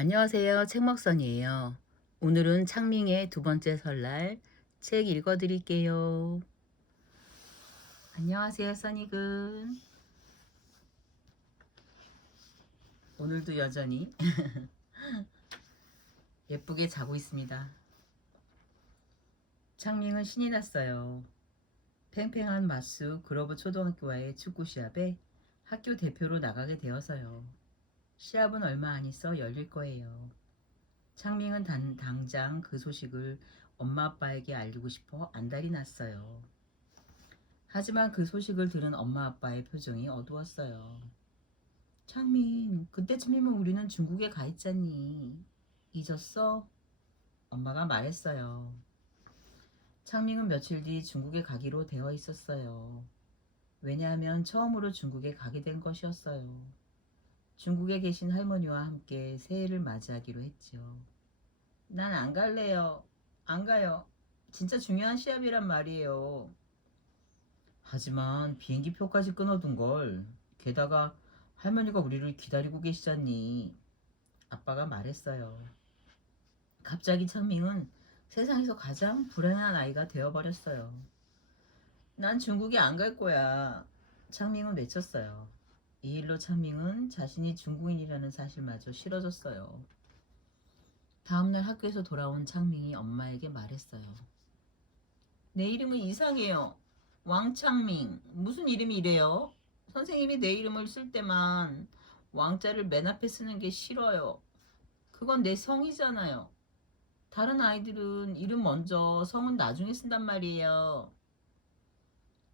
안녕하세요. 책먹선이에요. 오늘은 창밍의 두 번째 설날 책 읽어드릴게요. 안녕하세요, 써니군. 오늘도 여전히 예쁘게 자고 있습니다. 창밍은 신이 났어요. 팽팽한 마수 그로브 초등학교와의 축구 시합에 학교 대표로 나가게 되어서요. 시합은 얼마 안 있어 열릴 거예요. 창밍은 당장 그 소식을 엄마 아빠에게 알리고 싶어 안달이 났어요. 하지만 그 소식을 들은 엄마 아빠의 표정이 어두웠어요. 창민, 그때쯤이면 우리는 중국에 가 있잖니. 잊었어? 엄마가 말했어요. 창민은 며칠 뒤 중국에 가기로 되어 있었어요. 왜냐하면 처음으로 중국에 가게 된 것이었어요. 중국에 계신 할머니와 함께 새해를 맞이하기로 했지요. 난 안 갈래요. 안 가요. 진짜 중요한 시합이란 말이에요. 하지만 비행기 표까지 끊어둔 걸. 게다가 할머니가 우리를 기다리고 계시잖니. 아빠가 말했어요. 갑자기 창밍은 세상에서 가장 불안한 아이가 되어버렸어요. 난 중국에 안 갈 거야. 창밍은 외쳤어요. 이 일로 창밍은 자신이 중국인이라는 사실마저 싫어졌어요. 다음날 학교에서 돌아온 창밍이 엄마에게 말했어요. 내 이름은 이상해요. 왕창밍. 무슨 이름이 이래요? 선생님이 내 이름을 쓸 때만 왕자를 맨 앞에 쓰는 게 싫어요. 그건 내 성이잖아요. 다른 아이들은 이름 먼저 성은 나중에 쓴단 말이에요.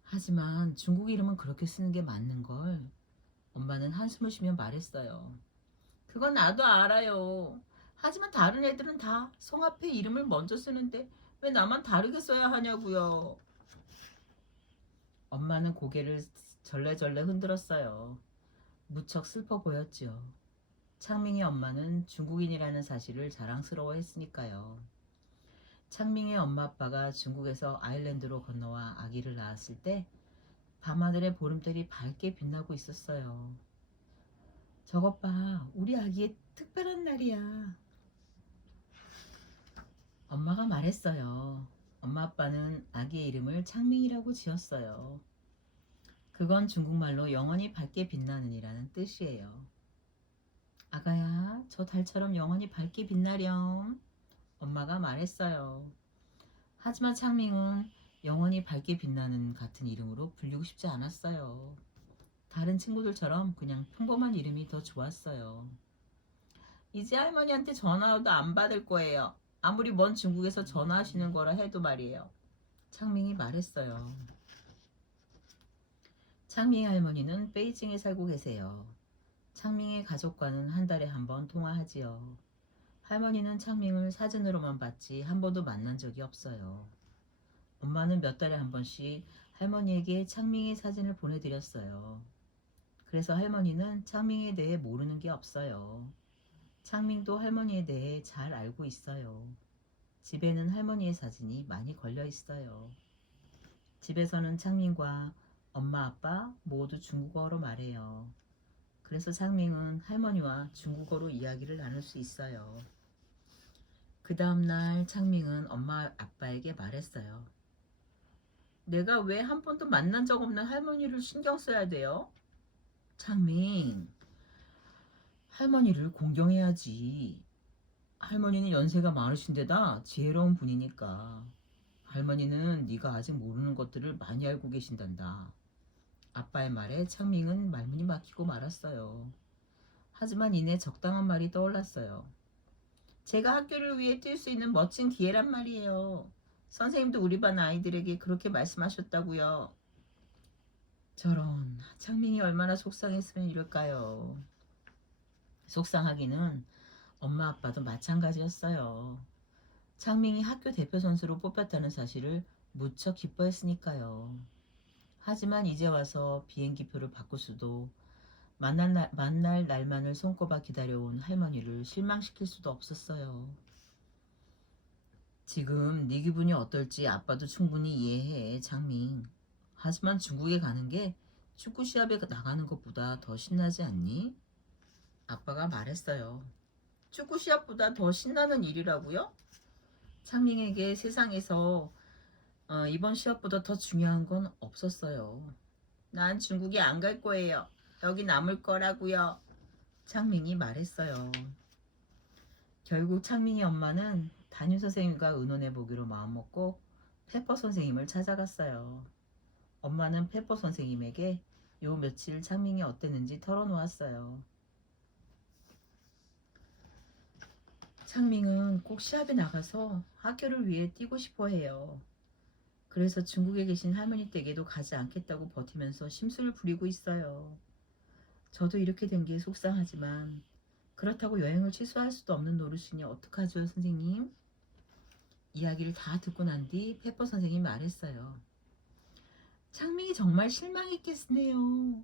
하지만 중국 이름은 그렇게 쓰는 게 맞는 걸. 엄마는 한숨을 쉬며 말했어요. 그건 나도 알아요. 하지만 다른 애들은 다 성 앞에 이름을 먼저 쓰는데 왜 나만 다르게 써야 하냐고요. 엄마는 고개를 절레절레 흔들었어요. 무척 슬퍼 보였지요. 창밍의 엄마는 중국인이라는 사실을 자랑스러워했으니까요. 창밍의 엄마 아빠가 중국에서 아일랜드로 건너와 아기를 낳았을 때 밤하늘의 보름달이 밝게 빛나고 있었어요. 저것 봐, 우리 아기의 특별한 날이야. 엄마가 말했어요. 엄마 아빠는 아기의 이름을 창밍이라고 지었어요. 그건 중국말로 영원히 밝게 빛나는 이라는 뜻이에요. 아가야, 저 달처럼 영원히 밝게 빛나렴. 엄마가 말했어요. 하지만 창밍은 영원히 밝게 빛나는 같은 이름으로 불리고 싶지 않았어요. 다른 친구들처럼 그냥 평범한 이름이 더 좋았어요. 이제 할머니한테 전화도 안 받을 거예요. 아무리 먼 중국에서 전화하시는 거라 해도 말이에요. 창밍이 말했어요. 창밍의 할머니는 베이징에 살고 계세요. 창밍의 가족과는 한 달에 한 번 통화하지요. 할머니는 창밍을 사진으로만 봤지 한 번도 만난 적이 없어요. 엄마는 몇 달에 한 번씩 할머니에게 창밍의 사진을 보내드렸어요. 그래서 할머니는 창밍에 대해 모르는 게 없어요. 창밍도 할머니에 대해 잘 알고 있어요. 집에는 할머니의 사진이 많이 걸려 있어요. 집에서는 창밍과 엄마 아빠 모두 중국어로 말해요. 그래서 창밍은 할머니와 중국어로 이야기를 나눌 수 있어요. 그 다음날 창밍은 엄마 아빠에게 말했어요. 내가 왜 한 번도 만난 적 없는 할머니를 신경 써야 돼요? 창밍, 할머니를 공경해야지. 할머니는 연세가 많으신 데다 지혜로운 분이니까. 할머니는 네가 아직 모르는 것들을 많이 알고 계신단다. 아빠의 말에 창밍은 말문이 막히고 말았어요. 하지만 이내 적당한 말이 떠올랐어요. 제가 학교를 위해 뛸 수 있는 멋진 기회란 말이에요. 선생님도 우리 반 아이들에게 그렇게 말씀하셨다고요. 저런, 창민이 얼마나 속상했으면 이럴까요. 속상하기는 엄마 아빠도 마찬가지였어요. 창민이 학교 대표 선수로 뽑혔다는 사실을 무척 기뻐했으니까요. 하지만 이제 와서 비행기표를 바꿀 수도 만날 날만을 손꼽아 기다려온 할머니를 실망시킬 수도 없었어요. 지금 네 기분이 어떨지 아빠도 충분히 이해해, 장민. 하지만 중국에 가는 게 축구 시합에 나가는 것보다 더 신나지 않니? 아빠가 말했어요. 축구 시합보다 더 신나는 일이라고요? 창민에게 세상에서 이번 시합보다 더 중요한 건 없었어요. 난 중국에 안 갈 거예요. 여기 남을 거라고요. 창민이 말했어요. 결국 창민이 엄마는 담임 선생님과 의논해 보기로 마음먹고 페퍼 선생님을 찾아갔어요. 엄마는 페퍼 선생님에게 요 며칠 창민이 어땠는지 털어놓았어요. 창민은 꼭 시합에 나가서 학교를 위해 뛰고 싶어 해요. 그래서 중국에 계신 할머니 댁에도 가지 않겠다고 버티면서 심술을 부리고 있어요. 저도 이렇게 된 게 속상하지만 그렇다고 여행을 취소할 수도 없는 노릇이니 어떡하죠, 선생님? 이야기를 다 듣고 난 뒤 페퍼 선생님이 말했어요. 창민이 정말 실망했겠네요.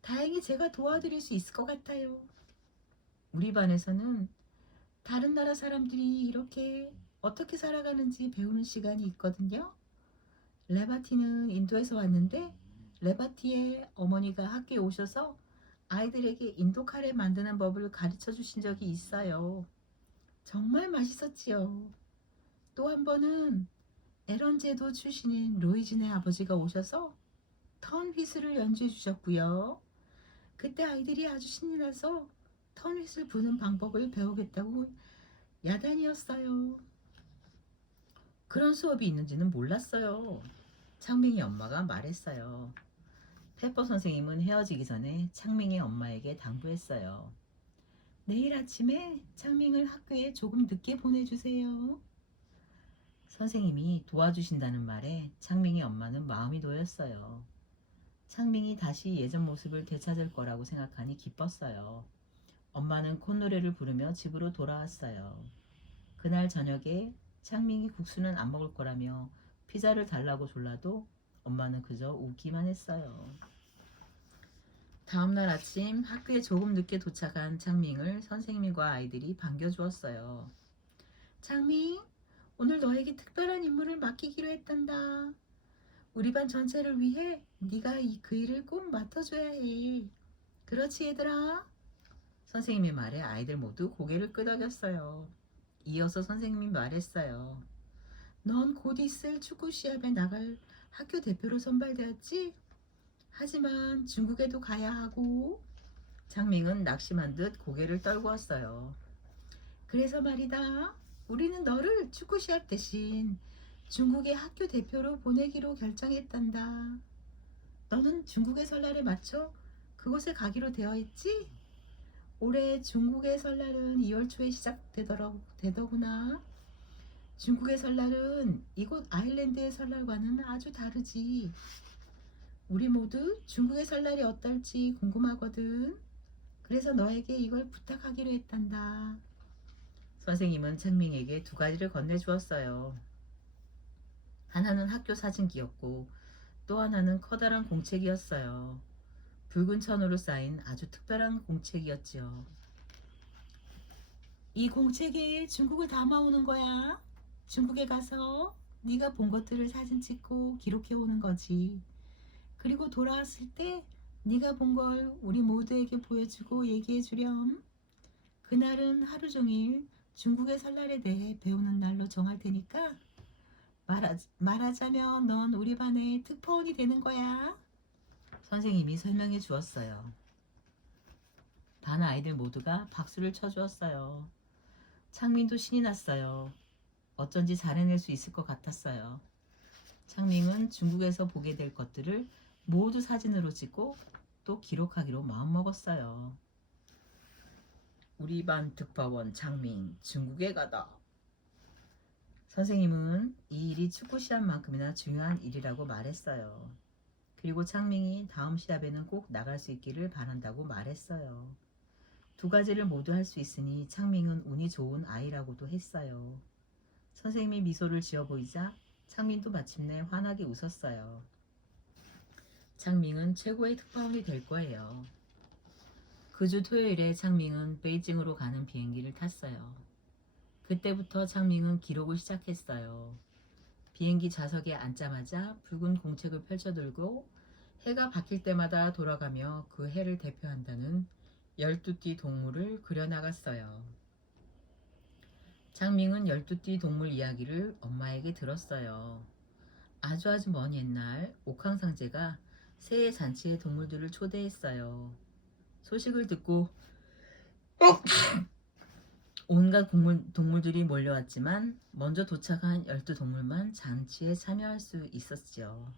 다행히 제가 도와드릴 수 있을 것 같아요. 우리 반에서는 다른 나라 사람들이 이렇게 어떻게 살아가는지 배우는 시간이 있거든요. 레바티는 인도에서 왔는데 레바티의 어머니가 학교에 오셔서 아이들에게 인도 카레 만드는 법을 가르쳐 주신 적이 있어요. 정말 맛있었지요. 또 한 번은 에런제도 출신인 로이진의 아버지가 오셔서 턴 휘슬을 연주해 주셨고요. 그때 아이들이 아주 신이 나서 턴 휘슬 부는 방법을 배우겠다고 야단이었어요. 그런 수업이 있는지는 몰랐어요. 창민이 엄마가 말했어요. 페퍼 선생님은 헤어지기 전에 창민이 엄마에게 당부했어요. 내일 아침에 창민을 학교에 조금 늦게 보내주세요. 선생님이 도와주신다는 말에 창민이 엄마는 마음이 놓였어요. 창민이 다시 예전 모습을 되찾을 거라고 생각하니 기뻤어요. 엄마는 콧노래를 부르며 집으로 돌아왔어요. 그날 저녁에 창민이 국수는 안 먹을 거라며 피자를 달라고 졸라도 엄마는 그저 웃기만 했어요. 다음날 아침 학교에 조금 늦게 도착한 창민을 선생님과 아이들이 반겨주었어요. 창민, 오늘 너에게 특별한 임무를 맡기기로 했단다. 우리 반 전체를 위해 네가 그 일을 꼭 맡아줘야 해. 그렇지 얘들아? 선생님의 말에 아이들 모두 고개를 끄덕였어요. 이어서 선생님이 말했어요. 넌 곧 있을 축구 시합에 나갈 학교 대표로 선발되었지? 하지만 중국에도 가야 하고. 장밍은 낙심한 듯 고개를 떨구었어요. 그래서 말이다. 우리는 너를 축구 시합 대신 중국의 학교 대표로 보내기로 결정했단다. 너는 중국의 설날에 맞춰 그곳에 가기로 되어 있지? 올해 중국의 설날은 2월 초에 시작되더구나. 중국의 설날은 이곳 아일랜드의 설날과는 아주 다르지. 우리 모두 중국의 설날이 어떨지 궁금하거든. 그래서 너에게 이걸 부탁하기로 했단다. 선생님은 창민에게 두 가지를 건네주었어요. 하나는 학교 사진기였고 또 하나는 커다란 공책이었어요. 붉은 천으로 쌓인 아주 특별한 공책이었지요. 이 공책에 중국을 담아오는 거야. 중국에 가서 네가 본 것들을 사진 찍고 기록해 오는 거지. 그리고 돌아왔을 때 네가 본 걸 우리 모두에게 보여주고 얘기해 주렴. 그날은 하루 종일 중국의 설날에 대해 배우는 날로 정할 테니까 말하자면 넌 우리 반의 특파원이 되는 거야. 선생님이 설명해 주었어요. 반 아이들 모두가 박수를 쳐주었어요. 창민도 신이 났어요. 어쩐지 잘해낼 수 있을 것 같았어요. 창민은 중국에서 보게 될 것들을 모두 사진으로 찍고 또 기록하기로 마음먹었어요. 우리 반 특파원 창민 중국에 가다. 선생님은 이 일이 축구 시합만큼이나 중요한 일이라고 말했어요. 그리고 창민이 다음 시합에는 꼭 나갈 수 있기를 바란다고 말했어요. 두 가지를 모두 할 수 있으니 창민은 운이 좋은 아이라고도 했어요. 선생님이 미소를 지어 보이자 창민도 마침내 환하게 웃었어요. 창민은 최고의 특파원이 될 거예요. 그 주 토요일에 창민은 베이징으로 가는 비행기를 탔어요. 그때부터 창민은 기록을 시작했어요. 비행기 좌석에 앉자마자 붉은 공책을 펼쳐들고 해가 바뀔 때마다 돌아가며 그 해를 대표한다는 12띠 동물을 그려나갔어요. 창밍은 12띠 동물 이야기를 엄마에게 들었어요. 아주 먼 옛날 옥황상제가 새해 잔치에 동물들을 초대했어요. 소식을 듣고 온갖 동물들이 몰려왔지만 먼저 도착한 12동물만 잔치에 참여할 수 있었지요.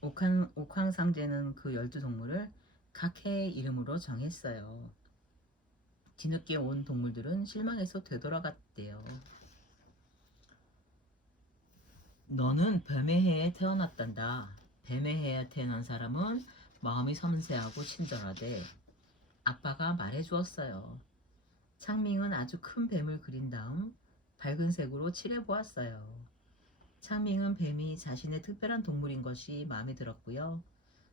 옥황상제는 그 12동물을 각 해의 이름으로 정했어요. 뒤늦게 온 동물들은 실망해서 되돌아갔대요. 너는 뱀의 해에 태어났단다. 뱀의 해에 태어난 사람은 마음이 섬세하고 친절하대. 아빠가 말해주었어요. 창밍은 아주 큰 뱀을 그린 다음 밝은 색으로 칠해보았어요. 창밍은 뱀이 자신의 특별한 동물인 것이 마음에 들었고요.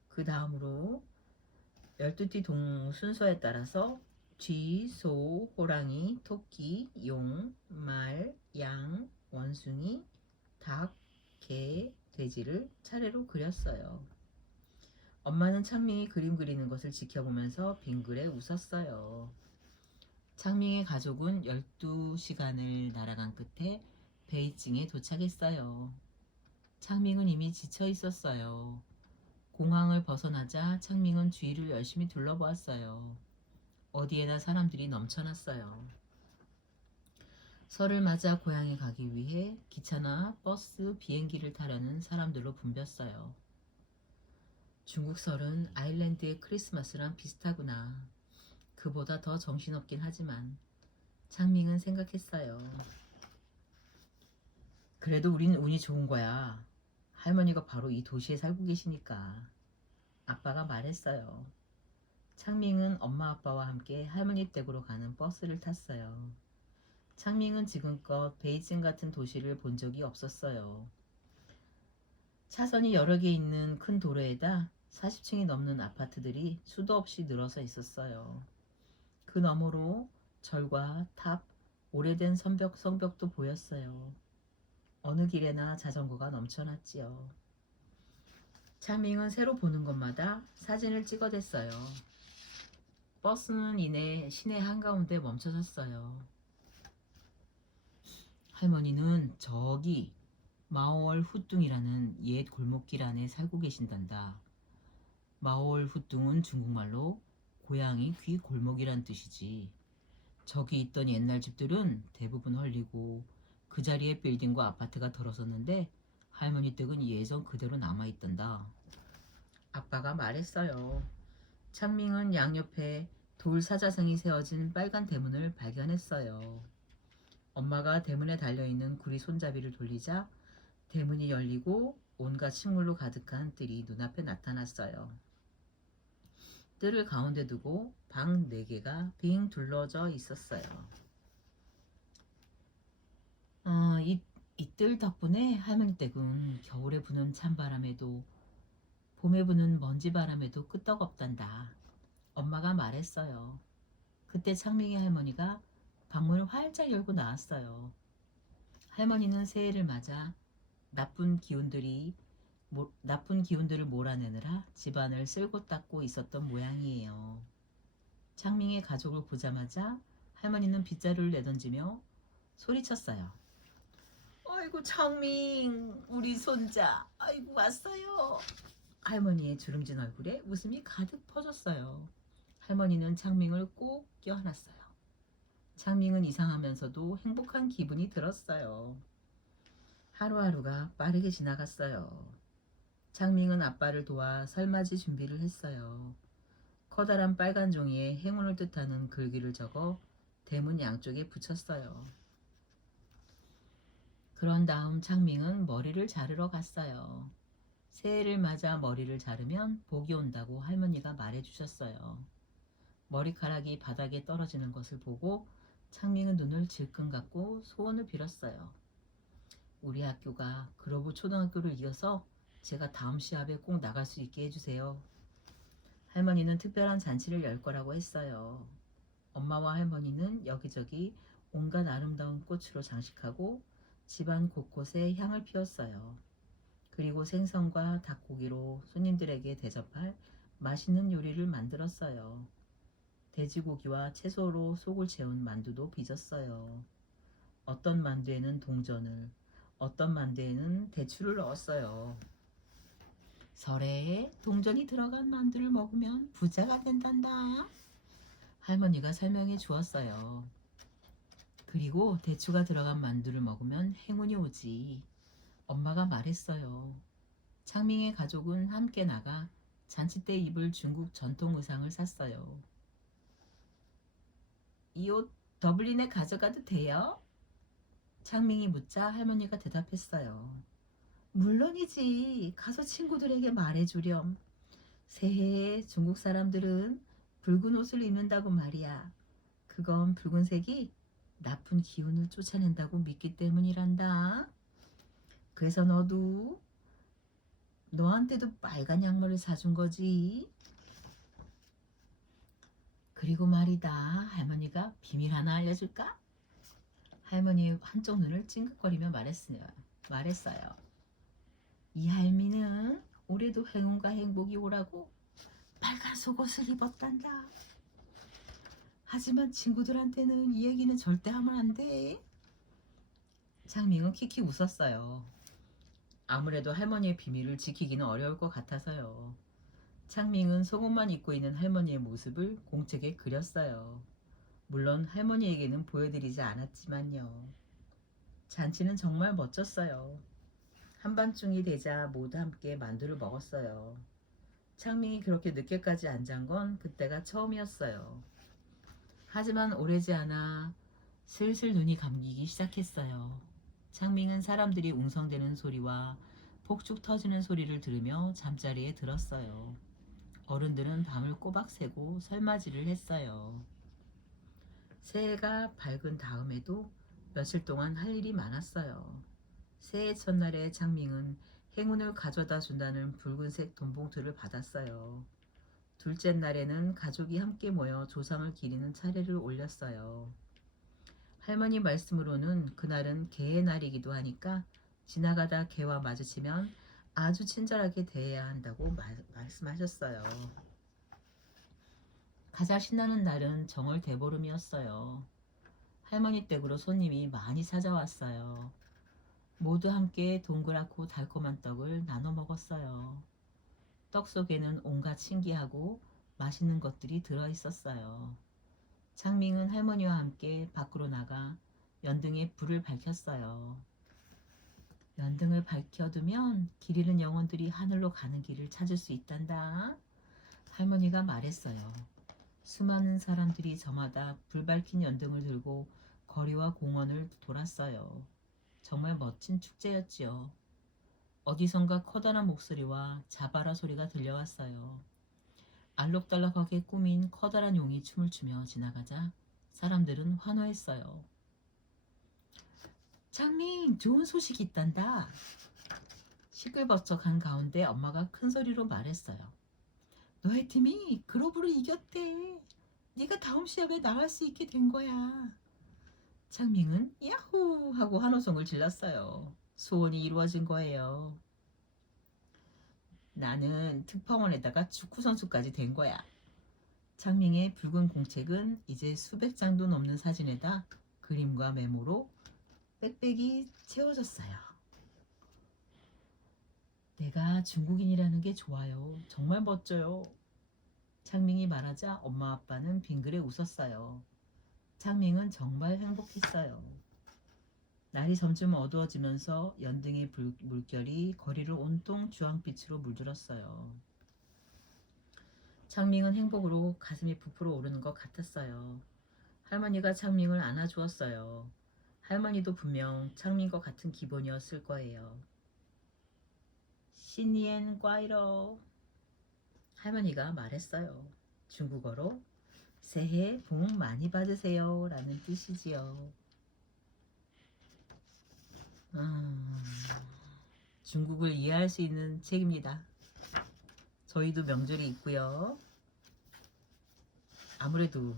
그 다음으로 12띠 순서에 따라서 쥐, 소, 호랑이, 토끼, 용, 말, 양, 원숭이, 닭, 개, 돼지를 차례로 그렸어요. 엄마는 창밍이 그림 그리는 것을 지켜보면서 빙그레 웃었어요. 창밍의 가족은 12시간을 날아간 끝에 베이징에 도착했어요. 창밍은 이미 지쳐 있었어요. 공항을 벗어나자 창밍은 주위를 열심히 둘러보았어요. 어디에나 사람들이 넘쳐났어요. 설을 맞아 고향에 가기 위해 기차나 버스, 비행기를 타려는 사람들로 붐볐어요. 중국 설은 아일랜드의 크리스마스랑 비슷하구나. 그보다 더 정신없긴 하지만 창밍은 생각했어요. 그래도 우린 운이 좋은 거야. 할머니가 바로 이 도시에 살고 계시니까. 아빠가 말했어요. 창밍은 엄마 아빠와 함께 할머니 댁으로 가는 버스를 탔어요. 창밍은 지금껏 베이징 같은 도시를 본 적이 없었어요. 차선이 여러 개 있는 큰 도로에다 40층이 넘는 아파트들이 수도 없이 늘어서 있었어요. 그 너머로 절과 탑, 오래된 성벽도 보였어요. 어느 길에나 자전거가 넘쳐났지요. 창밍은 새로 보는 것마다 사진을 찍어댔어요. 버스는 이내 시내 한가운데 멈춰섰어요. 할머니는 저기 마오얼 후뚱이라는 옛 골목길 안에 살고 계신단다. 마오얼 후뚱은 중국말로 고양이 귀 골목이란 뜻이지. 저기 있던 옛날 집들은 대부분 헐리고 그 자리에 빌딩과 아파트가 들어섰는데 할머니 댁은 예전 그대로 남아있단다. 아빠가 말했어요. 창밍은 양옆에 돌 사자성이 세워진 빨간 대문을 발견했어요. 엄마가 대문에 달려있는 구리 손잡이를 돌리자 대문이 열리고 온갖 식물로 가득한 뜰이 눈앞에 나타났어요. 뜰을 가운데 두고 방 4개가 빙 둘러져 있었어요. 이 뜰 덕분에 할머니 댁은 겨울에 부는 찬바람에도 봄에 부는 먼지바람에도 끄떡없단다. 엄마가 말했어요. 그때 창밍이 할머니가 방문을 활짝 열고 나왔어요. 할머니는 새해를 맞아 나쁜 기운들을 몰아내느라 집안을 쓸고 닦고 있었던 모양이에요. 창밍의 가족을 보자마자 할머니는 빗자루를 내던지며 소리쳤어요. 아이고 창밍, 우리 손자, 아이고 왔어요. 할머니의 주름진 얼굴에 웃음이 가득 퍼졌어요. 할머니는 창밍을 꼭 껴안았어요. 창밍은 이상하면서도 행복한 기분이 들었어요. 하루하루가 빠르게 지나갔어요. 창밍은 아빠를 도와 설맞이 준비를 했어요. 커다란 빨간 종이에 행운을 뜻하는 글귀를 적어 대문 양쪽에 붙였어요. 그런 다음 창밍은 머리를 자르러 갔어요. 새해를 맞아 머리를 자르면 복이 온다고 할머니가 말해주셨어요. 머리카락이 바닥에 떨어지는 것을 보고 창밍은 눈을 질끈 감고 소원을 빌었어요. 우리 학교가 그로브 초등학교를 이어서 제가 다음 시합에 꼭 나갈 수 있게 해주세요. 할머니는 특별한 잔치를 열 거라고 했어요. 엄마와 할머니는 여기저기 온갖 아름다운 꽃으로 장식하고 집안 곳곳에 향을 피웠어요. 그리고 생선과 닭고기로 손님들에게 대접할 맛있는 요리를 만들었어요. 돼지고기와 채소로 속을 채운 만두도 빚었어요. 어떤 만두에는 동전을, 어떤 만두에는 대추를 넣었어요. 설에 동전이 들어간 만두를 먹으면 부자가 된단다. 할머니가 설명해 주었어요. 그리고 대추가 들어간 만두를 먹으면 행운이 오지. 엄마가 말했어요. 창밍의 가족은 함께 나가 잔치 때 입을 중국 전통 의상을 샀어요. 이 옷 더블린에 가져가도 돼요? 창밍이 묻자 할머니가 대답했어요. 물론이지. 가서 친구들에게 말해주렴. 새해에 중국 사람들은 붉은 옷을 입는다고 말이야. 그건 붉은색이 나쁜 기운을 쫓아낸다고 믿기 때문이란다. 그래서 너한테도 빨간 양말을 사준 거지. 그리고 말이다. 할머니가 비밀 하나 알려줄까? 할머니 한쪽 눈을 찡긋거리며 말했어요. 이 할미는 올해도 행운과 행복이 오라고 빨간 속옷을 입었단다. 하지만 친구들한테는 이 얘기는 절대 하면 안 돼. 장밍은 킥킥 웃었어요. 아무래도 할머니의 비밀을 지키기는 어려울 것 같아서요. 창밍은 속옷만 입고 있는 할머니의 모습을 공책에 그렸어요. 물론 할머니에게는 보여드리지 않았지만요. 잔치는 정말 멋졌어요. 한밤중이 되자 모두 함께 만두를 먹었어요. 창밍이 그렇게 늦게까지 안 잔 건 그때가 처음이었어요. 하지만 오래지 않아 슬슬 눈이 감기기 시작했어요. 창밍은 사람들이 웅성대는 소리와 폭죽 터지는 소리를 들으며 잠자리에 들었어요. 어른들은 밤을 꼬박 새고 설맞이를 했어요. 새해가 밝은 다음에도 며칠 동안 할 일이 많았어요. 새해 첫날에 창밍은 행운을 가져다 준다는 붉은색 돈봉투를 받았어요. 둘째 날에는 가족이 함께 모여 조상을 기리는 차례를 올렸어요. 할머니 말씀으로는 그날은 개의 날이기도 하니까 지나가다 개와 마주치면 아주 친절하게 대해야 한다고 말씀하셨어요. 가장 신나는 날은 정월 대보름이었어요. 할머니 댁으로 손님이 많이 찾아왔어요. 모두 함께 동그랗고 달콤한 떡을 나눠 먹었어요. 떡 속에는 온갖 신기하고 맛있는 것들이 들어있었어요. 창밍은 할머니와 함께 밖으로 나가 연등에 불을 밝혔어요. 연등을 밝혀두면 길 잃은 영혼들이 하늘로 가는 길을 찾을 수 있단다. 할머니가 말했어요. 수많은 사람들이 저마다 불 밝힌 연등을 들고 거리와 공원을 돌았어요. 정말 멋진 축제였지요. 어디선가 커다란 목소리와 자바라 소리가 들려왔어요. 알록달록하게 꾸민 커다란 용이 춤을 추며 지나가자 사람들은 환호했어요. 장밍, 좋은 소식이 있단다. 시끌벅적한 가운데 엄마가 큰 소리로 말했어요. 너의 팀이 그로브를 이겼대. 네가 다음 시합에 나갈 수 있게 된 거야. 창밍은 야호 하고 환호성을 질렀어요. 소원이 이루어진 거예요. 나는 특파원에다가 축구 선수까지 된 거야. 창밍의 붉은 공책은 이제 수백 장도 넘는 사진에다 그림과 메모로 빽빽이 채워졌어요. 내가 중국인이라는 게 좋아요. 정말 멋져요. 창밍이 말하자 엄마 아빠는 빙그레 웃었어요. 창밍은 정말 행복했어요. 날이 점점 어두워지면서 연등의 물결이 거리를 온통 주황빛으로 물들었어요. 창밍은 행복으로 가슴이 부풀어 오르는 것 같았어요. 할머니가 창밍을 안아주었어요. 할머니도 분명 창밍과 같은 기분이었을 거예요. 신니엔 꽈이러 할머니가 말했어요. 중국어로 새해 복 많이 받으세요 라는 뜻이지요. 중국을 이해할 수 있는 책입니다. 저희도 명절이 있고요. 아무래도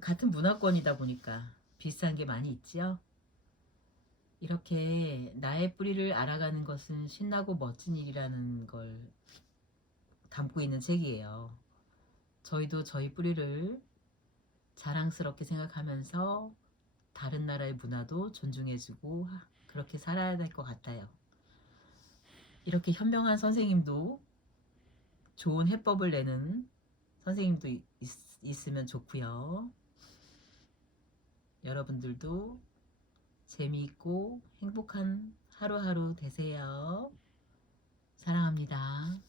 같은 문화권이다 보니까 비슷한 게 많이 있지요. 이렇게 나의 뿌리를 알아가는 것은 신나고 멋진 일이라는 걸 담고 있는 책이에요. 저희도 저희 뿌리를 자랑스럽게 생각하면서 다른 나라의 문화도 존중해주고 그렇게 살아야 될 것 같아요. 이렇게 현명한 선생님도 좋은 해법을 내는 선생님도 있으면 좋고요. 여러분들도 재미있고 행복한 하루하루 되세요. 사랑합니다.